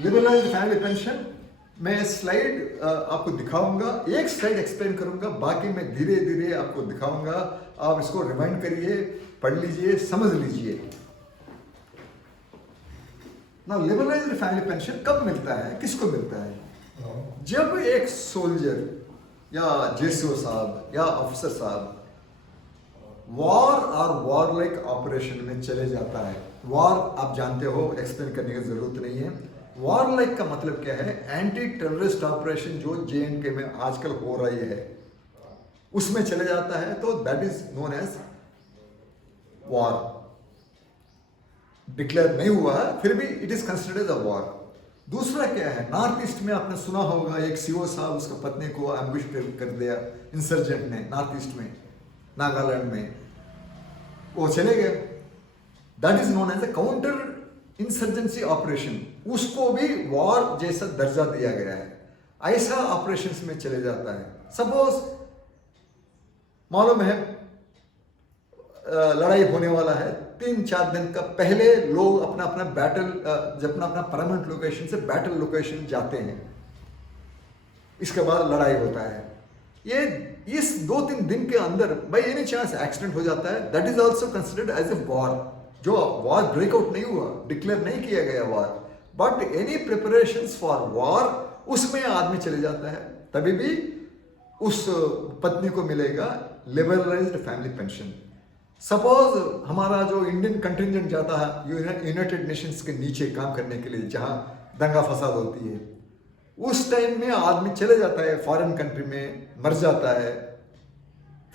Liberalised family pension, मैं slide आपको दिखाऊंगा, एक स्लाइड एक्सप्लेन करूंगा, बाकी मैं धीरे धीरे आपको दिखाऊंगा। आप इसको रिमाइंड करिए, पढ़ लीजिए, समझ लीजिए। ना लिबरलाइज्ड फैमिली पेंशन कब मिलता है, किसको मिलता है? जब एक सोल्जर या जेसीओ साहब या अफसर साहब वॉर और वॉर लाइक ऑपरेशन में चले जाता है। वॉर आप जानते हो, एक्सप्लेन करने की जरूरत नहीं है। वॉर लाइक का मतलब क्या है? एंटी टेररिस्ट ऑपरेशन जो JNK में आजकल हो रही है उसमें चले जाता है, तो that is known as war. Declare नहीं हुआ फिर भी it is considered as a war. दूसरा क्या है? नॉर्थ ईस्ट में आपने सुना होगा, एक CO साहब उसका पत्नी को एम्बुश कर दिया इंसर्जेंट ने, नॉर्थ ईस्ट में, नागालैंड में, वो चले गए। That is known as a counter insurgency operation, उसको भी वॉर जैसा दर्जा दिया गया है। ऐसा ऑपरेशंस में चले जाता है। सपोज मालूम है लड़ाई होने वाला है, 3-4 दिन का पहले लोग अपना अपना बैटल, जब अपना अपना परमानेंट लोकेशन से बैटल लोकेशन जाते हैं, इसके बाद लड़ाई होता है। ये इस 2-3 दिन के अंदर बाई एनी चांस एक्सीडेंट हो जाता है, that is also considered as a war. जो वॉर ब्रेकआउट नहीं हुआ, डिक्लेयर नहीं किया गया war, but any preparations for war, उसमें आदमी चले जाता है, तभी भी उस पत्नी को मिलेगा लिबरलाइज्ड फैमिली पेंशन। सपोज हमारा जो इंडियन कंटिजेंट जाता है यूनाइटेड नेशंस के नीचे काम करने के लिए, जहां दंगा फसाद होती है, उस टाइम में आदमी चले जाता है फॉरेन कंट्री में, मर जाता है,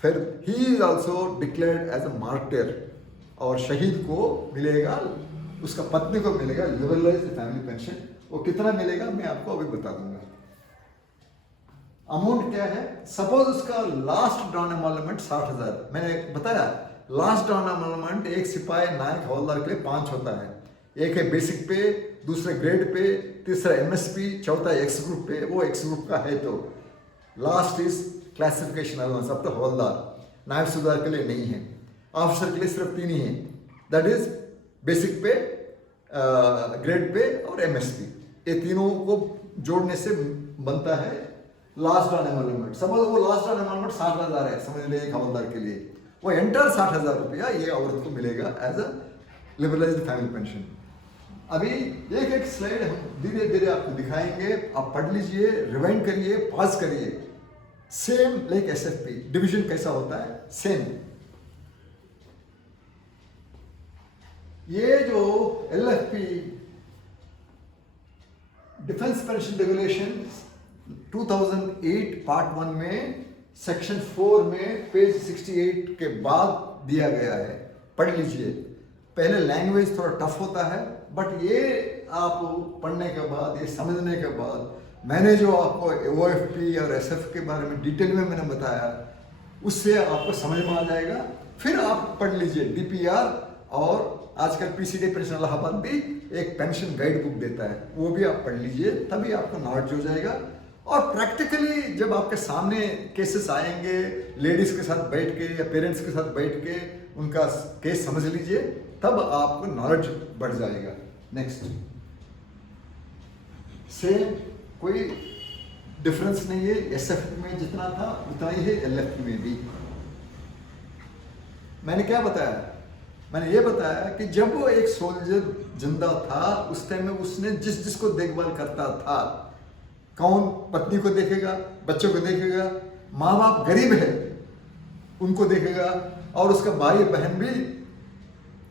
फिर he is also declared as a martyr, और शहीद को मिलेगा, उसका पत्नी को मिलेगा लिबरलाइज्ड फैमिली पेंशन। वो कितना मिलेगा मैं आपको अभी बता दूंगा। अमाउंट क्या है? सपोज उसका लास्ट ड्रॉन एमोलमेंट 60,000, मैंने बताया लास्ट ड्रॉन एमोलमेंट एक सिपाही नायक हवलदार के लिए 5 होता है। एक है बेसिक पे, दूसरे ग्रेड पे, तीसरा MSP, चौथा एक्स ग्रुप पे। वो एक्स ग्रुप का है, तो लास्ट इज क्लासिफिकेशन अलाउंस। अब तो हवलदार, नायब सूबेदार के लिए नहीं है, ऑफिसर के लिए सिर्फ 3 ही है, दैट इज बेसिक पे, ग्रेड पे और MSP। ये तीनों को जोड़ने से बनता है लास्ट ड्रॉन एमोलमेंट। समझ वो लास्ट ड्रॉन एमोलमेंट 60,000 है, समझ ले, एक हवलदार के लिए वो एंटर 60,000 रुपया ये औरत को मिलेगा as a liberalized family pension. अभी एक एक स्लाइड हम धीरे धीरे आपको दिखाएंगे, आप पढ़ लीजिए, रिवाइंड करिए, पॉज करिए। सेम लाइक SFP डिवीजन कैसा होता है, सेम। ये जो LFP defence pension regulation 2008 part 1 में सेक्शन 4 में पेज 68 के बाद दिया गया है, पढ़ लीजिए। पहले लैंग्वेज थोड़ा टफ होता है, बट ये आप पढ़ने के बाद, ये समझने के बाद, मैंने जो आपको OFP और SF के बारे में डिटेल में मैंने बताया, उससे आपको समझ में आ जाएगा। फिर आप पढ़ लीजिए DPR, और आजकल PCD पेंशन इलाहाबाद भी एक पेंशन गाइड बुक देता है, वो भी आप पढ़ लीजिए, तभी आपको नॉलेज हो जाएगा। और प्रैक्टिकली जब आपके सामने केसेस आएंगे, लेडीज के साथ बैठ के या पेरेंट्स के साथ बैठ के उनका केस समझ लीजिए, तब आपको नॉलेज बढ़ जाएगा। नेक्स्ट, सेम, कोई डिफरेंस नहीं है, SFP में जितना था उतना ही है LFP में भी। मैंने क्या बताया? मैंने ये बताया कि जब वो एक सोल्जर जिंदा था, उस टाइम में उसने जिसको देखभाल करता था, कौन पत्नी को देखेगा, बच्चों को देखेगा, माँ बाप गरीब है उनको देखेगा, और उसका भाई बहन भी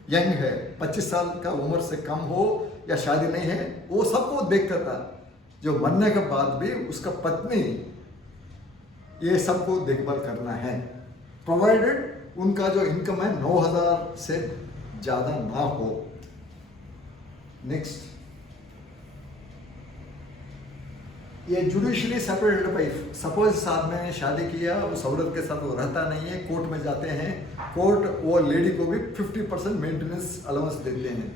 यंग है, 25 साल का उम्र से कम हो या शादी नहीं है, वो सबको देखता था। जो मरने के बाद भी उसका पत्नी ये सबको देखभाल करना है, प्रोवाइडेड उनका जो इनकम है 9,000 से ज़्यादा ना हो। नेक्स्ट, ये जुडिशली सेपरेटेड वाइफ, सपोज साथ में शादी किया, उस औरत के साथ वो रहता नहीं है, कोर्ट में जाते हैं, कोर्ट वो लेडी को भी 50% मेंटेनेंस अलाउंस देते हैं,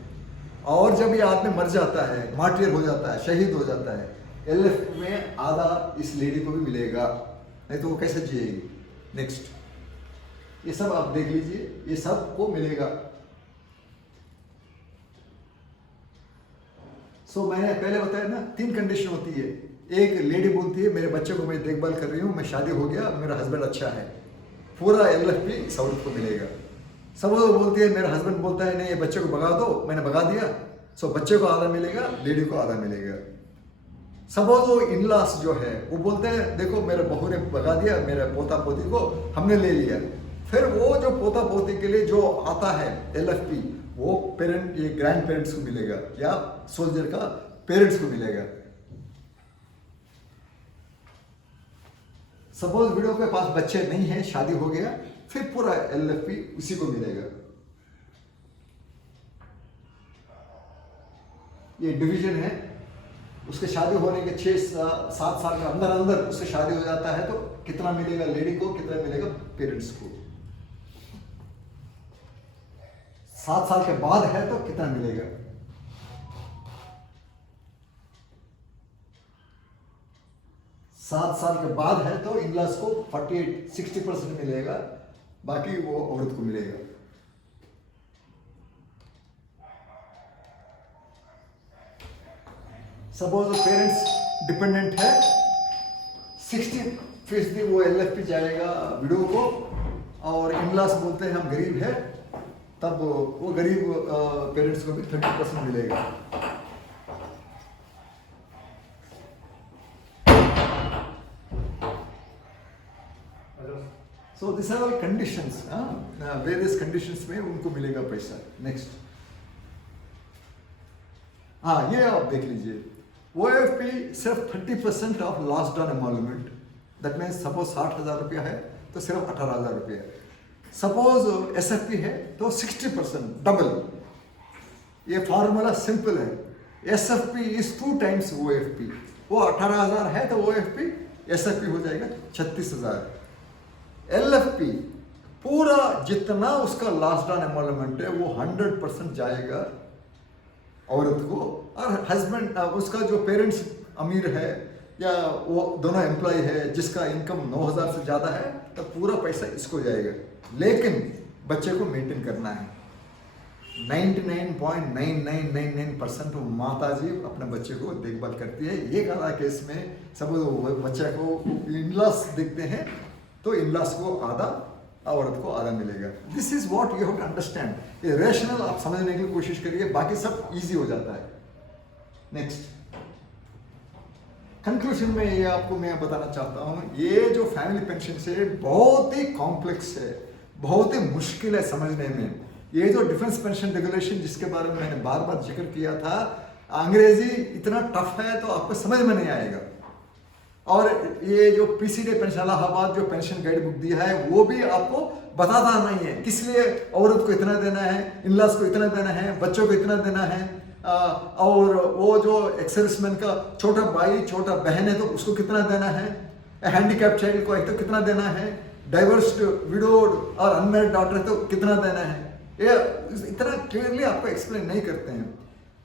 और जब ये आदमी मर जाता है, मार्टियर हो जाता है, शहीद हो जाता है, LFP में आधा इस लेडी को भी मिलेगा, नहीं तो वो कैसे जिएगी। नेक्स्ट, ये सब आप देख लीजिए, ये सब को मिलेगा। सो मैंने पहले बताया ना, 3 कंडीशन होती है। एक लेडी बोलती है मेरे बच्चे को मैं देखभाल कर रही हूँ, मैं शादी हो गया, मेरा हस्बैंड अच्छा है, पूरा LFP इस औरत को मिलेगा। सपोज बोलती है, मेरा हस्बैंड बोलता है नहीं ये बच्चे को भगा दो, मैंने भगा दिया, सो बच्चे को आधा मिलेगा, लेडी को आधा मिलेगा। सपोज वो इन-लॉस जो है वो बोलते हैं देखो मेरे बहू ने भगा दिया मेरे पोता पोती को, हमने ले लिया, फिर वो जो पोता पोती के लिए जो आता है LFP वो पेरेंट, ये ग्रैंड पेरेंट्स को मिलेगा या सोल्जर का पेरेंट्स को मिलेगा। सपोज वीडियो के पास बच्चे नहीं है, शादी हो गया, फिर पूरा LFP उसी को मिलेगा। ये डिवीजन है, उसके शादी होने के 6-7 साल के अंदर अंदर उससे शादी हो जाता है तो कितना मिलेगा लेडी को, कितना मिलेगा पेरेंट्स को। 7 साल के बाद है तो कितना मिलेगा। सात साल के बाद है तो इन-लॉस को 48-60% मिलेगा, बाकी वो औरत को मिलेगा। सपोज पेरेंट्स डिपेंडेंट है, 60% वो LFP जाएगा विडो को, और इन-लॉस बोलते हैं हम गरीब है, तब वो गरीब पेरेंट्स को भी 30% मिलेगा। So this are all conditions, various conditions में उनको मिलेगा पैसा। नेक्स्ट, हाँ ये आप देख लीजिए, OFP सिर्फ 30% of last drawn emolument, that means suppose 60,000 रुपया है तो सिर्फ 18,000 रुपया। सपोज SFP है तो 60%, डबल। ये फार्मूला सिंपल है, SFP इज 2 टाइम्स OFP। वो 18,000 है तो OFP SFP हो जाएगा 36,000। LFP पूरा जितना उसका लास्ट डन एमोलमेंट है वो 100% जाएगा औरत को, और हस्बैंड उसका जो पेरेंट्स अमीर है या वो दोनों एम्प्लॉय है जिसका इनकम 9,000 से ज़्यादा है तो पूरा पैसा इसको जाएगा। लेकिन बच्चे को मेंटेन करना है। 99.9999% माता जी अपने बच्चे को देखभाल करती है। ये आधा केस में सब बच्चे को इन-लॉस देखते हैं तो इन-लॉस को आधा, औरत को आधा मिलेगा। This is what you have to understand. ये रैशनल आप समझने की कोशिश करिए, बाकी सब इजी हो जाता है। नेक्स्ट, कंक्लूजन में ये आपको मैं बताना चाहता हूं, ये जो फैमिली पेंशन से बहुत ही कॉम्प्लेक्स है, बहुत ही मुश्किल है समझने में। ये जो डिफेंस पेंशन रेगुलेशन जिसके बारे में मैंने बार बार जिक्र किया था, अंग्रेजी इतना टफ है तो आपको समझ में नहीं आएगा। और ये जो PCD पेंशन इलाहाबाद जो पेंशन गाइड बुक दिया है वो भी आपको बताता नहीं है किस लिए औरत को इतना देना है, इन-लॉस को इतना देना है, बच्चों को इतना देना है, और वो जो एक्स-सर्विसमैन का छोटा भाई छोटा बहन है तो उसको कितना देना है, हैंडीकैप चाइल्ड को तो कितना देना है, डाइवर्स्ड विडोड और अनमैरिड डॉटर तो कितना देना है, ये इतना क्लियरली आपको एक्सप्लेन नहीं करते हैं।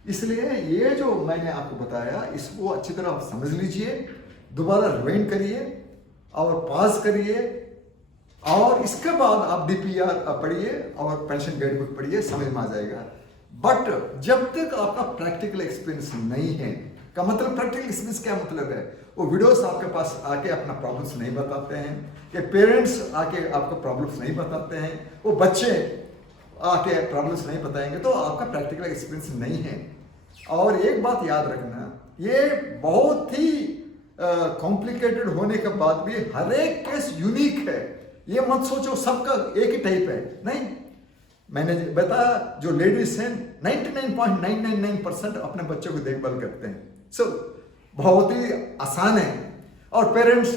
इसलिए ये जो मैंने आपको बताया इसको अच्छी तरह आप समझ लीजिए, दोबारा रिवाइंड करिए और पास करिए, और इसके बाद आप DPR पढ़िए और पेंशन गाइड बुक पढ़िए, समझ में आ जाएगा। बट जब तक आपका प्रैक्टिकल एक्सपीरियंस नहीं है, का मतलब प्रैक्टिकल एक्सपीरियंस क्या मतलब है, वो वीडियोस आपके पास आके अपना प्रॉब्लम्स नहीं बताते हैं, कि पेरेंट्स आके आपको प्रॉब्लम्स नहीं बताते हैं, वो बच्चे आके प्रॉब्लम्स नहीं बताएंगे, तो आपका प्रैक्टिकल एक्सपीरियंस नहीं है। और एक बात याद रखना, ये बहुत ही कॉम्प्लिकेटेड होने के बाद भी हर एक केस यूनिक है। ये मत सोचो सबका एक ही टाइप है, नहीं। मैंने बताया जो लेडीज हैं 99.999% अपने बच्चों को देखभाल करते हैं, सो बहुत ही आसान है। और पेरेंट्स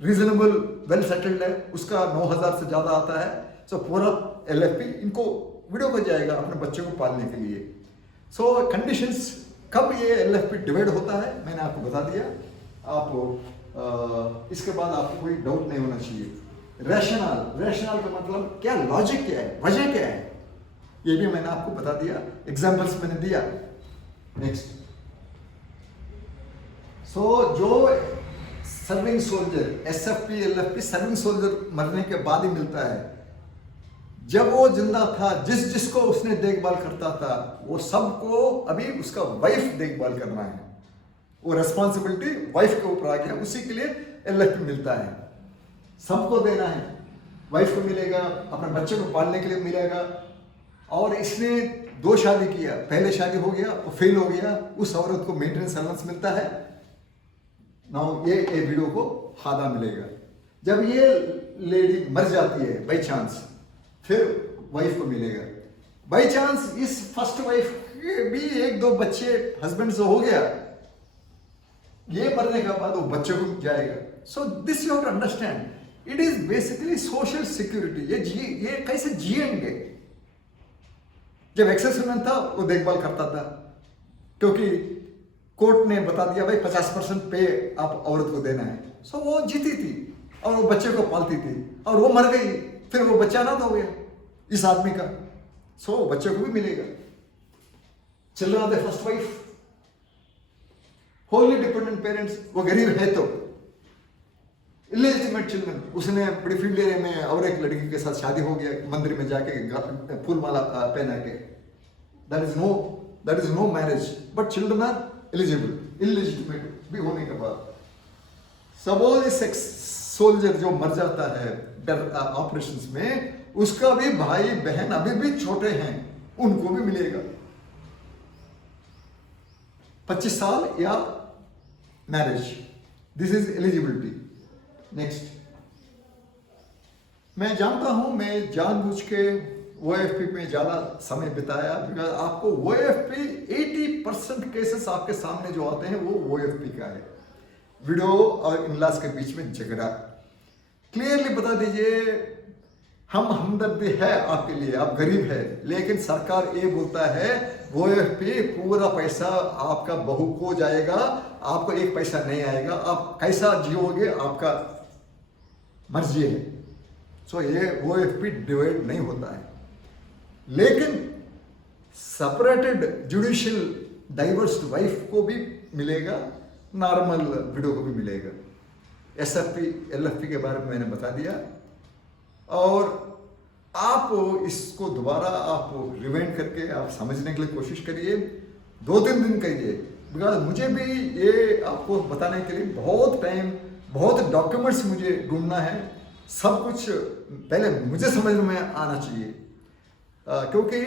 रीजनेबल वेल सेटल्ड है, उसका 9,000 से ज़्यादा आता है, सो पूरा LFP इनको वीडियो को जाएगा अपने बच्चों को पालने के लिए। सो कंडीशंस कब ये LFP डिवाइड होता है मैंने आपको बता दिया। आप इसके बाद आपको कोई डाउट नहीं होना चाहिए। रैशनल का मतलब क्या, लॉजिक क्या है, वजह क्या है, ये भी मैंने आपको बता दिया, एग्जांपल्स मैंने दिया। नेक्स्ट, सो जो serving soldier SFP LFP serving soldier मरने के बाद ही मिलता है, जब वो जिंदा था, जिसको उसने देखभाल करता था, वो सबको अभी उसका वाइफ देखभाल करना है। वो रेस्पॉन्सिबिलिटी वाइफ के ऊपर आ गया, उसी के लिए एलएफपी मिलता है। सबको देना है, वाइफ को मिलेगा, अपने बच्चे को पालने के लिए मिलेगा। और इसने 2 शादी किया, पहले शादी हो गया, वो फेल हो गया, उस औरत को मेंटेनेंस अलाउंस मिलता है ना, ये वीडियो को आधा मिलेगा। जब ये लेडी मर जाती है बाई चांस, फिर वाइफ को मिलेगा। बाई चांस इस फर्स्ट वाइफ के भी 1-2 बच्चे हस्बैंड से हो गया, ये मरने के बाद वो बच्चे को जाएगा। So this you have to understand, it is basically social security. ये कैसे जिएंगे? जब एक्सेस वुमेन था वो देखभाल करता था, क्योंकि कोर्ट ने बता दिया भाई 50% पे आप औरत को देना है। सो वो जीती थी और वो बच्चे को पालती थी, और वो मर गई, फिर वो बच्चा अनाथ हो गया इस आदमी का। सो बच्चे को भी मिलेगा। Children of the first wife, Holi dependent parents, वो गरीब है तो इलेजिटिमेट चिल्ड्रन, उसने बड़ी फील्ड एरिया में और एक लड़की के साथ शादी हो गया, मंदिर में जाके फूल माला पहना के, that is no marriage, but children are eligible illegitimate भी होने के बाद। सपोज इस सोल्जर जो मर जाता है ऑपरेशंस में, उसका भी भाई बहन अभी भी छोटे हैं, उनको भी मिलेगा 25 साल या marriage. This is eligibility. Next, मैं जानता हूं मैं जानबूझ के OAFP में ज्यादा समय बिताया, बिकॉज आपको OAFP 80% केसेस आपके सामने जो आते हैं वो OAFP का है। विडो और इनलॉज के बीच में झगड़ा, क्लियरली बता दीजिए, हम हमदर्दी है आपके लिए, आप गरीब है, लेकिन सरकार ये बोलता है OAFP पूरा पैसा आपका बहू को जाएगा, आपको एक पैसा नहीं आएगा, आप कैसा जियोगे आपका मर्जी है। सो ये OAFP डिवाइड नहीं होता है, लेकिन सेपरेटेड जुडिशियल डाइवर्स्ड वाइफ को भी मिलेगा, नॉर्मल विडो को भी मिलेगा। SFP LFP के बारे में मैंने बता दिया, और आप इसको दोबारा आप रिवाइंड करके आप समझने के लिए कोशिश करिए, 2-3 दिन करिए, बिकॉज मुझे भी ये आपको बताने के लिए बहुत टाइम, बहुत डॉक्यूमेंट्स मुझे ढूंढना है, सब कुछ पहले मुझे समझ में आना चाहिए, क्योंकि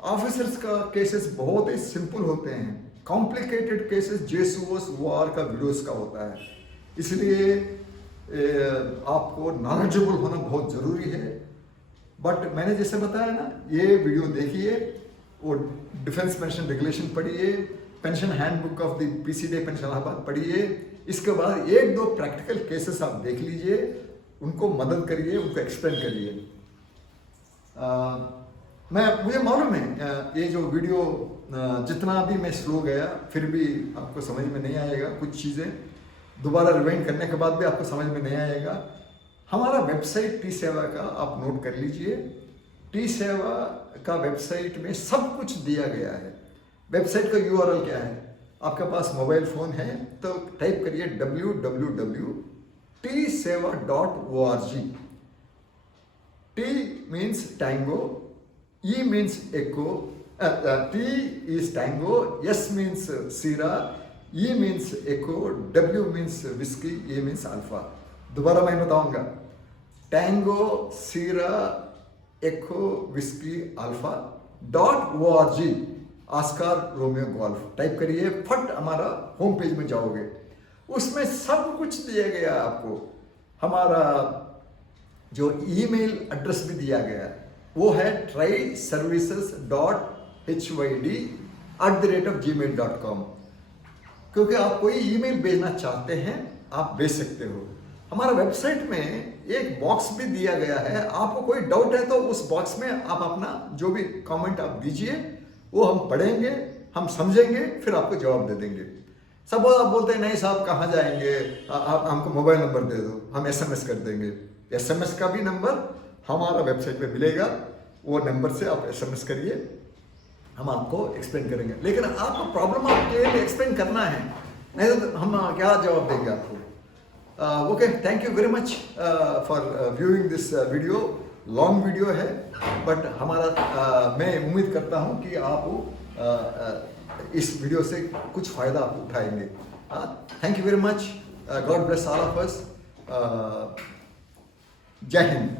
ऑफिसर्स का केसेस बहुत ही सिंपल होते हैं, कॉम्प्लिकेटेड केसेस JSOS वार का वीडियोस का होता है, इसलिए आपको नॉलेजेबल होना बहुत ज़रूरी है। बट मैंने जैसे बताया ना, ये वीडियो देखिए, वो डिफेंस पेंशन रेगुलेशन पढ़िए, pension handbook of the PCDA pension Allahabad पढ़िए, इसके बाद 1-2 प्रैक्टिकल केसेस आप देख लीजिए, उनको मदद करिए, उनको एक्सप्लेन करिए। मुझे मालूम है ये जो वीडियो जितना भी मैं स्लो गया, फिर भी आपको समझ में नहीं आएगा, कुछ चीज़ें दोबारा रिवाइंड करने के बाद भी आपको समझ में नहीं आएगा। हमारा वेबसाइट टी सेवा का आप नोट कर लीजिए, टी सेवा का वेबसाइट में सब कुछ दिया गया है। वेबसाइट का URL क्या है? आपके पास मोबाइल फ़ोन है तो टाइप करिए www.tseva.org। T means tango, E means echo, T is tango, S means Sierra, E means echo, W means whiskey, A means alpha। दोबारा मैं बताऊंगा, tango, Sierra, echo, whiskey, alpha .org, Oscar Romeo golf type करिए, फट हमारा home page में जाओगे, उसमें सब कुछ दिया गया आपको। हमारा जो ईमेल एड्रेस भी दिया गया है वो है tryservices.hyd@gmail.com, क्योंकि आप कोई ईमेल भेजना चाहते हैं आप भेज सकते हो। हमारा वेबसाइट में एक बॉक्स भी दिया गया है, आपको कोई डाउट है तो उस बॉक्स में आप अपना जो भी कमेंट आप दीजिए, वो हम पढ़ेंगे, हम समझेंगे, फिर आपको जवाब दे देंगे। सब आप बोलते हैं नहीं साहब कहाँ जाएंगे, आप हमको मोबाइल नंबर दे दो, हम SMS कर देंगे। SMS का भी नंबर हमारा वेबसाइट पे मिलेगा, वो नंबर से आप SMS करिए, हम आपको एक्सप्लेन करेंगे। लेकिन आपको प्रॉब्लम आपके लिए एक्सप्लेन करना है, नहीं तो हम क्या जवाब देंगे आपको। Okay, thank you very much for viewing this video. Long video है, बट हमारा मैं उम्मीद करता हूँ कि आप इस वीडियो से कुछ फ़ायदा आप उठाएंगे। Thank you very much, God bless all of us, जय हिंद।